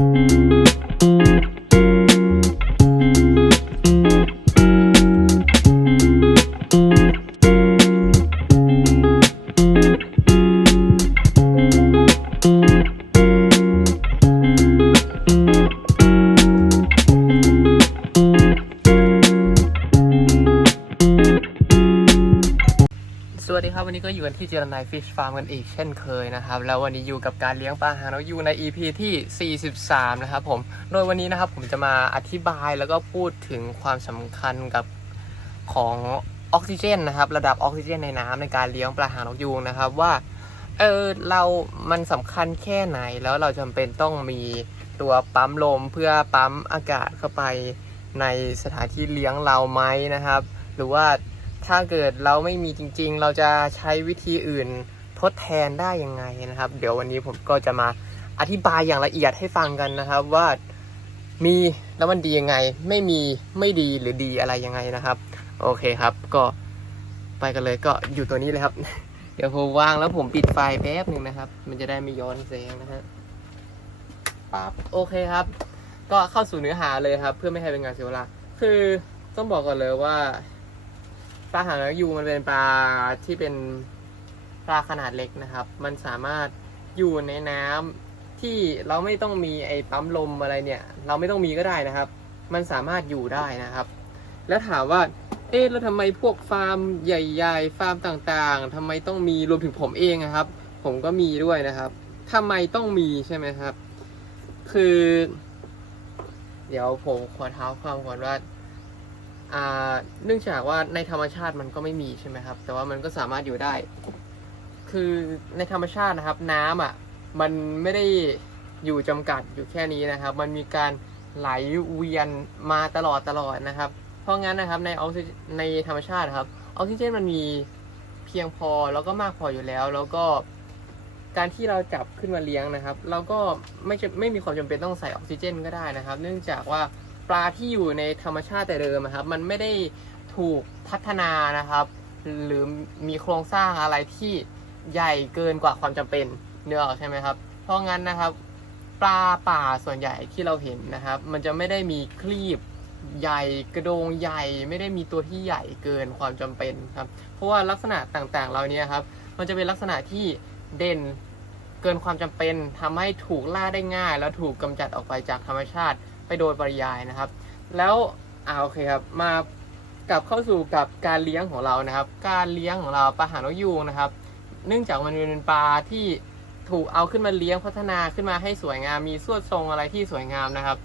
Thank you. สวัสดีครับวันนี้ก็อยู่กันที่เจรนายฟิชฟาร์มกันอีกเช่นเคยนะครับ แล้ววันนี้อยู่กับการเลี้ยงปลาหางนกยูงใน EP ที่ 43 นะครับผมโดยวันนี้นะครับผมจะมาอธิบายแล้วก็พูดถึงความสำคัญกับของออกซิเจนนะครับ ระดับออกซิเจนในน้ำในการเลี้ยงปลาหางนกยูงนะครับว่าเออเรามันสำคัญแค่ไหนแล้วเราจำเป็นต้องมีตัวปั๊มลมเพื่อปั๊มอากาศเข้าไปในสถานที่เลี้ยงเราไหมนะครับ หรือว่า ถ้าเกิดเราไม่มีจริง ๆ เราจะใช้วิธีอื่นทดแทนได้ยังไงนะครับ เดี๋ยววันนี้ผมก็จะมาอธิบายอย่างละเอียดให้ฟังกันนะครับว่ามีแล้วมันดียังไง ไม่มีไม่ดีหรือดีอะไรยังไงนะครับ โอเคครับ ก็ไปกันเลยก็อยู่ตัวนี้เลยครับ เดี๋ยวผมวางแล้วผมปิดไฟแป๊บหนึ่งนะครับ มันจะได้ไม่ย้อนแสงนะฮะปั๊บโอเคครับ ก็เข้าสู่เนื้อหาเลยครับ เพื่อไม่ให้เป็นงานเสียเวลาคือต้องบอกก่อนเลยว่า ปลาหางนกยูงมันเป็นปลาที่เป็นปลาขนาดเล็กนะครับ มันสามารถอยู่ในน้ำที่เราไม่ต้องมีไอ้ปั๊มลมอะไรเนี่ย เราไม่ต้องมีก็ได้นะครับ มันสามารถอยู่ได้นะครับ แล้วถามว่า เอ๊ะแล้วทำไมพวกฟาร์มใหญ่ๆ ฟาร์มต่างๆทำไมต้องมีรวมถึงผมเองนะครับ ผมก็มีด้วยนะครับทำไมต้องมีใช่ไหมครับ คือ เดี๋ยวผมขอเท้าความก่อนว่า เนื่องจากว่าในธรรมชาติมันก็ไม่มีใช่ไหมครับ แต่ว่ามันก็สามารถอยู่ได้ คือในธรรมชาตินะครับ น้ำอะมันไม่ได้อยู่จำกัดอยู่แค่นี้นะครับ มันมีการไหลเวียนมาตลอดตลอดนะครับ เพราะงั้นนะครับในออกซิในธรรมชาตินะครับออกซิเจนมันมีเพียงพอแล้วก็มากพออยู่แล้ว แล้วก็การที่เราจับขึ้นมาเลี้ยงนะครับ เราก็ไม่จะไม่มีความจำเป็นต้องใส่ออกซิเจนก็ได้นะครับ เนื่องจากว่า ปลาที่อยู่ในธรรมชาติแต่เดิมครับ มันไม่ได้ถูกพัฒนานะครับ หรือมีโครงสร้างอะไรที่ใหญ่เกินกว่าความจำเป็นเนื้อออกใช่ไหมครับ เพราะงั้นนะครับปลาป่าส่วนใหญ่ที่เราเห็นนะครับ มันจะไม่ได้มีคลีบใหญ่กระโดงใหญ่ ไม่ได้มีตัวที่ใหญ่เกินความจำเป็นครับ เพราะว่าลักษณะต่างๆ เหล่านี้ครับ มันจะเป็นลักษณะที่เด่นเกินความจำเป็นทำให้ถูกล่าได้ง่าย แล้วถูกกำจัดออกไปจากธรรมชาติ ไปโดยปริยายนะครับ แล้วอ่าโอเคครับ มากลับเข้าสู่กับการเลี้ยงของเรานะครับ การเลี้ยงของเราปลาหางนกยูงนะครับ เนื่องจากมันเป็นปลาที่ถูกเอาขึ้นมาเลี้ยงพัฒนาขึ้นมาให้สวยงามมีสวดทรงอะไรที่สวยงามนะครับ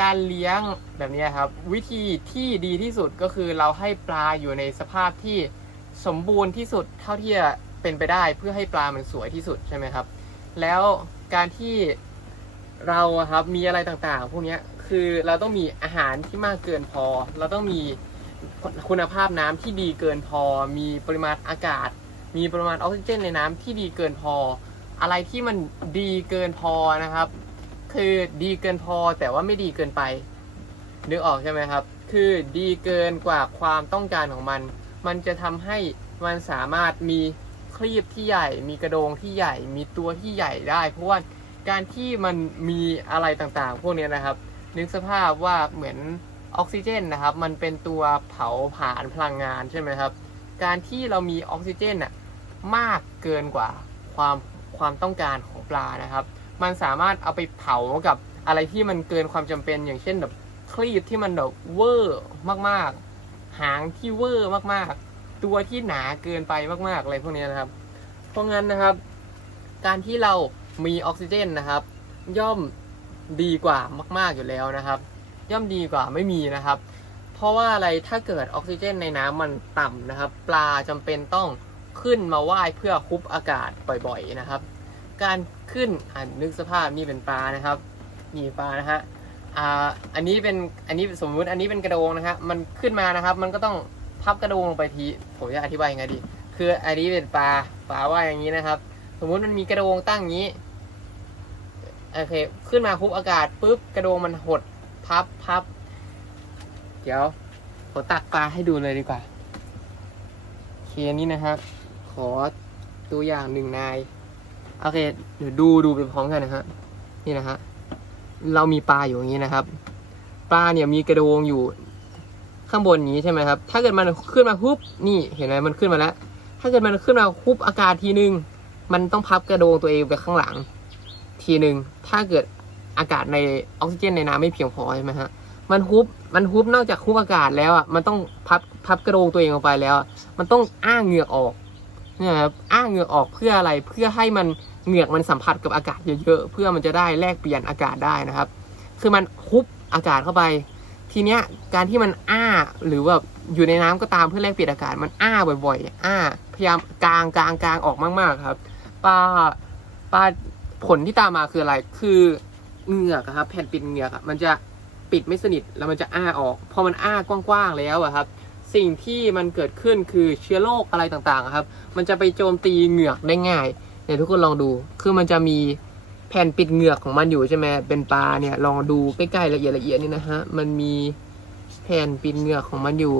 การเลี้ยงแบบนี้ครับ วิธีที่ดีที่สุดก็คือเราให้ปลาอยู่ในสภาพที่สมบูรณ์ที่สุดเท่าที่จะเป็นไปได้เพื่อให้ปลามันสวยที่สุดใช่ไหมครับ แล้วการที่ เราอะครับมีอะไรต่างๆ พวกเนี้ยคือเราต้องมีอาหารที่มากเกินพอ เราต้องมีคุณภาพน้ำที่ดีเกินพอ มีปริมาณอากาศ มีปริมาณออกซิเจนในน้ำที่ดีเกินพอ อะไรที่มันดีเกินพอนะครับ คือดีเกินพอแต่ว่าไม่ดีเกินไปนึกออกใช่ไหมครับ คือดีเกินกว่าความต้องการของมัน มันจะทำให้มันสามารถมีคลีบที่ใหญ่ มีกระโดงที่ใหญ่ มีตัวที่ใหญ่ได้ เพราะว่า การที่มันมีอะไรต่างๆ พวกนี้นะครับ นึกสภาพว่าเหมือนออกซิเจนนะครับ มันเป็นตัวเผาผลาญพลังงานใช่ไหมครับ การที่เรามีออกซิเจนน่ะมากเกินกว่าความความต้องการของปลานะครับ มันสามารถเอาไปเผากับอะไรที่มันเกินความจำเป็น อย่างเช่นแบบคลีบที่มันแบบเวอร์มากๆ หางที่เวอร์มากๆ ตัวที่หนาเกินไปมากๆอะไรพวกนี้นะครับ เพราะงั้นนะครับ การที่เรา มีออกซิเจนนะครับ ย่อมดีกว่ามาก ๆอยู่แล้วนะครับ ย่อมดีกว่าไม่มีนะครับ เพราะว่าอะไรถ้าเกิดออกซิเจนในน้ำมันต่ำนะครับ ปลาจำเป็นต้องขึ้นมาว่ายเพื่อคุบอากาศบ่อยๆนะครับ การขึ้นอ่านนึกสภาพนี่เป็นปลานะครับนี่ปลานะฮะอ่าอันนี้เป็นอันนี้สมมุติอันนี้เป็นกระโดงนะฮะมันขึ้นมานะครับ มันก็ต้องพับกระโดงลงไปทีผมจะอธิบายยังไงดี คืออันนี้เป็นปลาปลาว่ายอย่างนี้นะครับ สมมุติมันมีกระโดงตั้งอย่างนี้ โอเค ขึ้นมาคุบอากาศปุ๊บกระโดงมันหดพับพับ เดี๋ยวผมตักปลาให้ดูเลยดีกว่าเคนี่นะครับ ขอตัวอย่างหนึ่งนายโอเคเดี๋ยวดูดูไปพร้อมกันนะฮะนี่นะฮะเรามีปลาอยู่อย่างนี้นะครับ ปลาเนี่ยมีกระโดงอยู่ข้างบนนี้ใช่ไหมครับ ถ้าเกิดมันขึ้นมาปุ๊บนี่เห็นไหมมันขึ้นมาแล้ว ถ้าเกิดมันขึ้นมาปุ๊บอากาศทีนึง มันต้องพับกระโดงตัวเองไปข้างหลัง ทีหนึ่งถ้าเกิดอากาศในออกซิเจนในน้ำไม่เพียงพอใช่ไหมฮะมันฮุบมันฮุบนอกจากฮุบอากาศแล้วอะมันต้องพับพับกระโดงตัวเองออกไปแล้ว มันต้องอ้าเหงือกออกเนี่ยครับอ้าเหงือกออกเพื่ออะไรเพื่อให้มันเหงือกมันสัมผัสกับอากาศเยอะๆเพื่อมันจะได้แลกเปลี่ยนอากาศได้นะครับ คือมันฮุบอากาศเข้าไป ทีเนี้ยการที่มันอ้าหรือแบบอยู่ในน้ำก็ตามเพื่อแลกเปลี่ยนอากาศมันอ้าบ่อยๆ อ้า พยายามกลางกลางกลางออกมากๆครับปลาปลา ผลที่ตามมาคืออะไร คือเหงือกอะครับ แผ่นปิดเหงือกมันจะปิดไม่สนิทแล้วมันจะอ้าออก พอมันอ้ากว้างๆแล้วอะครับ สิ่งที่มันเกิดขึ้นคือเชื้อโรคอะไรต่างๆครับ มันจะไปโจมตีเหงือกได้ง่ายเดี๋ยวทุกคนลองดู คือมันจะมีแผ่นปิดเหงือกของมันอยู่ใช่ไหมเป็นปลาเนี่ย ลองดูใกล้ๆละเอียดละเอียดนี่นะฮะ มันมีแผ่นปิดเหงือกของมันอยู่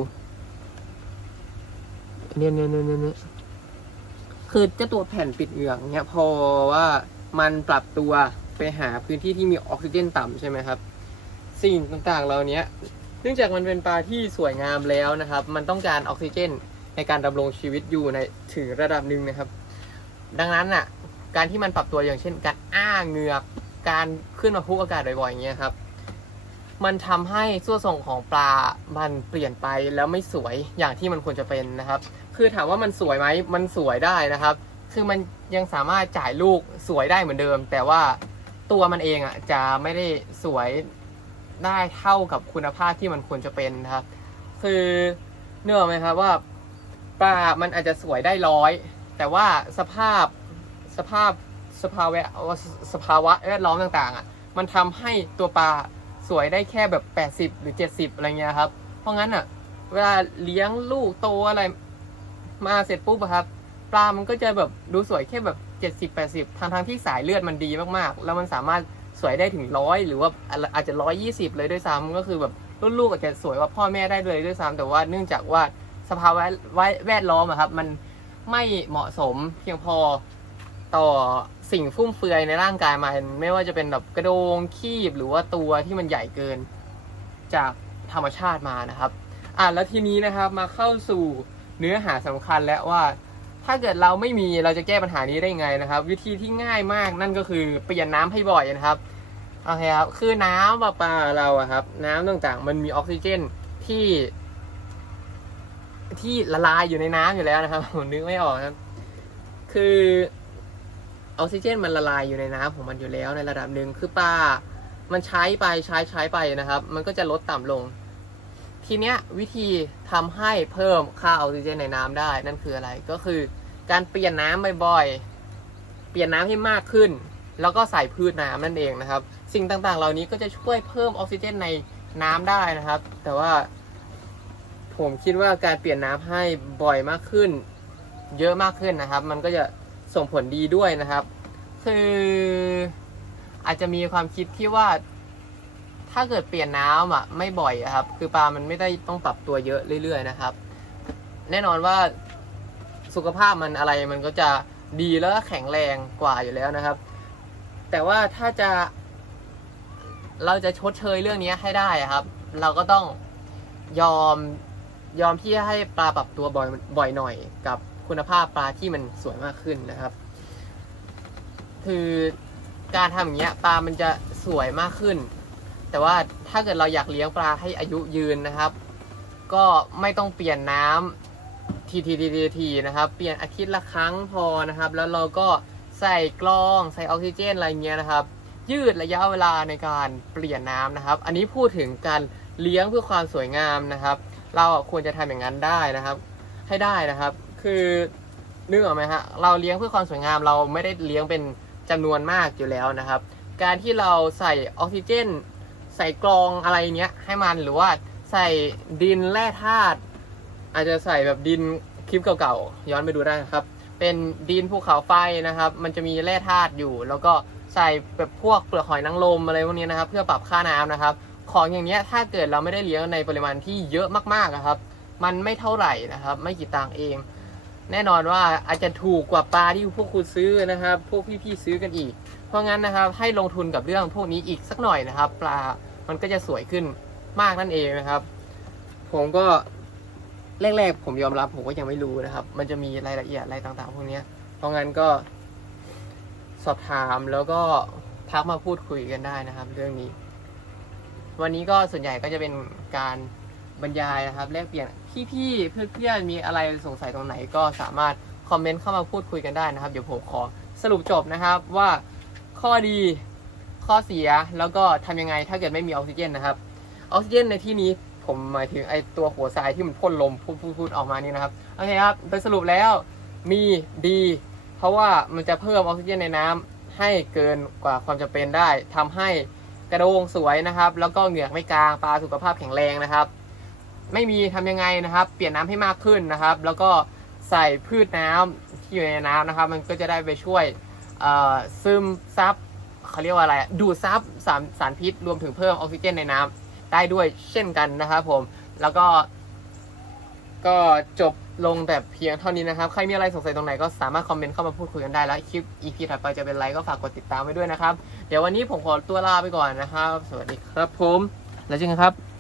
เนี่ยเนี่ยเนี่ยเนี่ยเนี่ยคือเจ้าตัวแผ่นปิดเหงือกเนี่ยพอว่า มันปรับตัวไปหาพื้นที่ที่มีออกซิเจนต่ำใช่ไหมครับ สิ่งต่างๆเหล่านี้เนื่องจากมันเป็นปลาที่สวยงามแล้วนะครับ มันต้องการออกซิเจนในการดำรงชีวิตอยู่ในถึงระดับหนึ่งนะครับ ดังนั้นอะการที่มันปรับตัวอย่างเช่น การอ้าเหงือกการขึ้นมาพุกอากาศบ่อยๆอย่างเงี้ยครับ มันทำให้ส่วนส่งของปลา มันเปลี่ยนไปแล้วไม่สวยอย่างที่มันควรจะเป็นนะครับ คือถามว่ามันสวยไหมมันสวยได้นะครับ คือมันยังสามารถจ่ายลูกสวยได้เหมือนเดิม แต่ว่าตัวมันเองอะจะไม่ได้สวยได้เท่ากับคุณภาพที่มันควรจะเป็นนะครับ คือเนื่อไหมครับว่าปลามันอาจจะสวยได้ร้อย แต่ว่าสภาพสภาพสภาวะสภาวะแวดล้อมต่างๆอะมันทำให้ตัวปลาสวยได้แค่แบบ 80 หรือ 70 อะไรเงี้ยครับ เพราะงั้นอะ เวลาเลี้ยงลูกโตอะไรมาเสร็จปุ๊บอะครับ ปลามันก็จะแบบดูสวยแค่แบบ 70 80ทางทางที่สายเลือดมันดีมากๆ แล้วมันสามารถสวยได้ถึงร้อยหรือว่าอาจจะ120เลยด้วยซ้ำก็คือแบบรุ่นลูกอาจจะสวยกว่าพ่อแม่ได้เลยด้วยซ้ำแต่ว่าเนื่องจากว่าสภาวะแวดล้อมอะครับ มันไม่เหมาะสมเพียงพอต่อสิ่งฟุ่มเฟือยในร่างกายมัน ไม่ว่าจะเป็นแบบกระโดงคีบหรือว่าตัวที่มันใหญ่เกินจากธรรมชาติมานะครับ อะแล้วทีนี้นะครับมาเข้าสู่เนื้อหาสำคัญแล้วว่า ถ้าเกิดเราไม่มีเราจะแก้ปัญหานี้ได้ไงนะครับ วิธีที่ง่ายมากนั่นก็คือเปลี่ยนน้ำให้บ่อยนะครับโอเคครับคือน้ำประปาเราอะครับ น้ำต่างๆ มันมีออกซิเจนที่ ที่ละลายอยู่ในน้ำอยู่แล้วนะครับผมนึกไม่ออกครับ คือออกซิเจนมันละลายอยู่ในน้ำของมันอยู่แล้วในระดับหนึ่งคือปลามันใช้ไปใช้ใช้ไปนะครับ มันก็จะลดต่ำลง ทีเนี้ยวิธีทำให้เพิ่มค่าออกซิเจนในน้ำได้นั่นคืออะไรก็คือ การเปลี่ยนน้ำบ่อยๆ เปลี่ยนน้ำให้มากขึ้น แล้วก็ใส่พืชน้ำนั่นเองนะครับ สิ่งต่างๆ เหล่านี้ก็จะช่วยเพิ่มออกซิเจนในน้ำได้นะครับ แต่ว่า ผมคิดว่าการเปลี่ยนน้ำให้บ่อยมากขึ้น เยอะมากขึ้นนะครับ มันก็จะส่งผลดีด้วยนะครับ คืออาจจะมีความคิดที่ว่า ถ้าเกิดเปลี่ยนน้ำอะไม่บ่อยครับ คือปลามันไม่ได้ต้องปรับตัวเยอะเรื่อย ๆ นะครับ แน่นอนว่าสุขภาพมันอะไรมันก็จะดีแล้วก็แข็งแรงกว่าอยู่แล้วนะครับ แต่ว่าถ้าจะ เราจะชดเชยเรื่องนี้ให้ได้ครับ เราก็ต้องยอมยอมที่จะให้ปลาปรับตัวบ่อยบ่อยหน่อยกับคุณภาพปลาที่มันสวยมากขึ้นนะครับ คือการทำอย่างเงี้ยปลามันจะสวยมากขึ้น แต่ว่าถ้าเกิดเราอยากเลี้ยงปลาให้อายุยืนนะครับ ก็ไม่ต้องเปลี่ยนน้ำทีทีทีทีทีนะครับ เปลี่ยนอาทิตย์ละครั้งพอนะครับ แล้วเราก็ใส่กล้องใส่ออกซิเจนอะไรเงี้ยนะครับ ยืดระยะเวลาในการเปลี่ยนน้ำนะครับ อันนี้พูดถึงการเลี้ยงเพื่อความสวยงามนะครับ เราควรจะทำอย่างนั้นได้นะครับ ให้ได้นะครับ คือนึกออกไหมฮะเราเลี้ยงเพื่อความสวยงามเราไม่ได้เลี้ยงเป็นจำนวนมากอยู่แล้วนะครับ การที่เราใส่ออกซิเจน ใส่กรองอะไรเนี้ยให้มันหรือว่าใส่ดินแร่ธาตุอาจจะใส่แบบดินคลิปเก่าๆย้อนไปดูได้นะครับ เป็นดินภูเขาไฟนะครับ มันจะมีแร่ธาตุอยู่ แล้วก็ใส่แบบพวกเปลือกหอยนางรมอะไรพวกนี้นะครับ เพื่อปรับค่าน้ำนะครับ ของอย่างเนี้ยถ้าเกิดเราไม่ได้เลี้ยงในปริมาณที่เยอะมากๆนะครับ มันไม่เท่าไหร่นะครับ ไม่กี่ตังค์เอง แน่นอนว่าอาจจะถูกกว่าปลาที่พวกคุณซื้อนะครับ พวกพี่ๆซื้อกันอีก ราะงั้นนะครับให้ลงทุนกับเรื่องพวกนี้อีกสักหน่อยนะครับ ปลามันก็จะสวยขึ้นมากนั่นเองนะครับ ผมก็แรกๆผมยอมรับผมก็ยังไม่รู้นะครับ มันจะมีรายละเอียดอะไรต่างๆ พวกนี้เพราะงั้นก็สอบถามแล้วก็ทักมาพูดคุยกันได้นะครับ เรื่องนี้ วันนี้ก็ส่วนใหญ่ก็จะเป็นการบรรยายนะครับแลกเปลี่ยนพี่ๆเพื่อนๆมีอะไรสงสัยตรงไหนก็สามารถคอมเมนต์เข้ามาพูดคุยกันได้นะครับ เดี๋ยวผมขอสรุปจบนะครับว่า ข้อดีข้อเสียแล้วก็ทำยังไงถ้าเกิดไม่มีออกซิเจนนะครับออกซิเจนในที่นี้ผมหมายถึงไอตัวหัวทรายที่มันพ่นลมพูดๆๆออกมานี่นะครับโอเคครับโดยสรุปแล้วมีดี เพราะว่ามันจะเพิ่มออกซิเจนในน้ำให้เกินกว่าความจำเป็นได้ทำให้กระโดงสวยนะครับ แล้วก็เหงือกไม่กลางปลาสุขภาพแข็งแรงนะครับ ไม่มีทำยังไงนะครับ เปลี่ยนน้ำให้มากขึ้นนะครับ แล้วก็ใส่พืชน้ำที่อยู่ในน้ำนะครับ มันก็จะได้ไปช่วย ซึมซับเขาเรียกว่าอะไรดูดซับสารสารพิษรวมถึงเพิ่มออกซิเจนในน้ำได้ด้วยเช่นกันนะครับผมแล้วก็ ก็จบลงแต่เพียงเท่านี้นะครับ ใครมีอะไรสงสัยตรงไหนก็สามารถคอมเมนต์เข้ามาพูดคุยกันได้แล้วคลิป EP ถัดไปจะเป็นไรก็ฝากกดติดตามไว้ด้วยนะครับ เดี๋ยววันนี้ผมขอตัวลาไปก่อนนะครับ สวัสดีครับผม แล้วเจอกันครับ